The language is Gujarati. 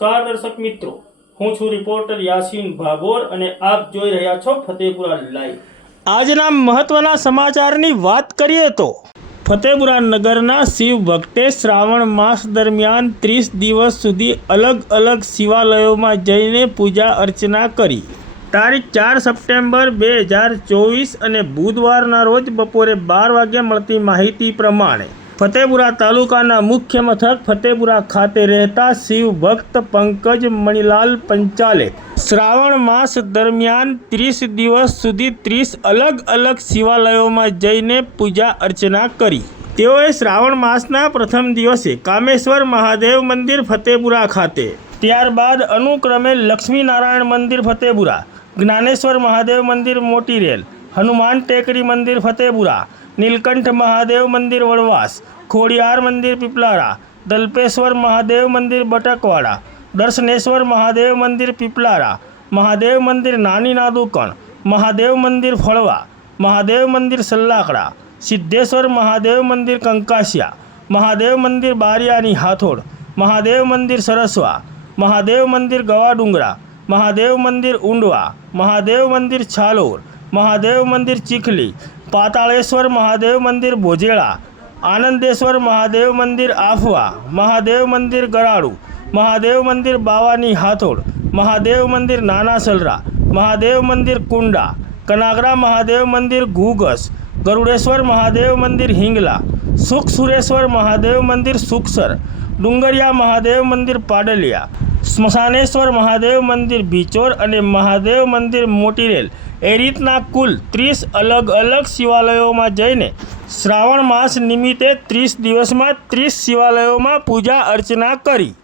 નમસ્કાર દર્શક મિત્રો, હું છું રિપોર્ટર યાસીન ભાગોર અને આપ જોઈ રહ્યા છો ફતેપુરા લાઈવ। આજના મહત્વના સમાચારની વાત કરીએ તો ફતેપુરા નગરના શિવ ભક્તે શ્રાવણ માસ દરમિયાન 30 દિવસ સુધી અલગ અલગ શિવાલયોમાં જઈને પૂજા અર્ચના કરી। તારીખ 4 સપ્ટેમ્બર 2024 અને બુધવારના રોજ બપોરે 12 વાગ્યે મળતી માહિતી પ્રમાણે ફતેપુરા તાલુકાના મુખ્ય મથક ફતેપુરા ખાતે રહેતા શિવ ભક્ત પંકજ મણિલાલ પંચાલે શ્રાવણ માસ દરમિયાન 30 દિવસ સુધી 30 અલગ અલગ શિવાલયોમાં જઈને પૂજા અર્ચના કરી। તેઓએ શ્રાવણ માસના પ્રથમ દિવસે કામેશ્વર મહાદેવ મંદિર ફતેપુરા ખાતે, ત્યારબાદ અનુક્રમે લક્ષ્મીનારાયણ મંદિર ફતેપુરા, જ્ઞાનેશ્વર મહાદેવ મંદિર મોટી રેલ, હનુમાન ટેકરી મંદિર ફતેપુરા, નીલકંઠ મહાદેવ મંદિર વડવાસ, ખોડિયાર મંદિર પીપલારા, દલ્પેશ્વર મહાદેવ મંદિર બટકવાડા, દર્શનેશ્વર મહાદેવ મંદિર પીપલારા, મહાદેવ મંદિર નાની નાદુકણ, મહાદેવ મંદિર ફળવા, મહાદેવ મંદિર સલ્લાકડા, સિદ્ધેશ્વર મહાદેવ મંદિર કંકાસિયા, મહાદેવ મંદિર બારિયાની હાથોડ, મહાદેવ મંદિર સરસવા, મહાદેવ મંદિર ગવાડુંગરા, મહાદેવ મંદિર ઉંડવા, મહાદેવ મંદિર છાલોર, મહાદેવ મંદિર ચીખલી, પાતાળેશ્વર મહાદેવ મંદિર બોજેળા, આનંદેશ્વર મહાદેવ મંદિર આફવા, મહાદેવ મંદિર ગરાડુ, મહાદેવ મંદિર બાવાની હાથોડ, મહાદેવ મંદિર નાના સલરા, મહાદેવ મંદિર કુંડા, કનાગરા મહાદેવ મંદિર ઘૂગસ, ગરુડેશ્વર મહાદેવ મંદિર હિંગલા, સુખસુરેશ્વર મહાદેવ મંદિર સુખસર, ડુંગરિયા મહાદેવ મંદિર પાડલિયા, સ્મશાનેશ્વર મહાદેવ મંદિર ભીચોર અને મહાદેવ મંદિર મોટીરેલ, એ રીતના કુલ 30 અલગ અલગ શિવાલયોમાં જઈને શ્રાવણ માસ નિમિત્તે 30 દિવસમાં 30 શિવાલયોમાં પૂજા અર્ચના કરી।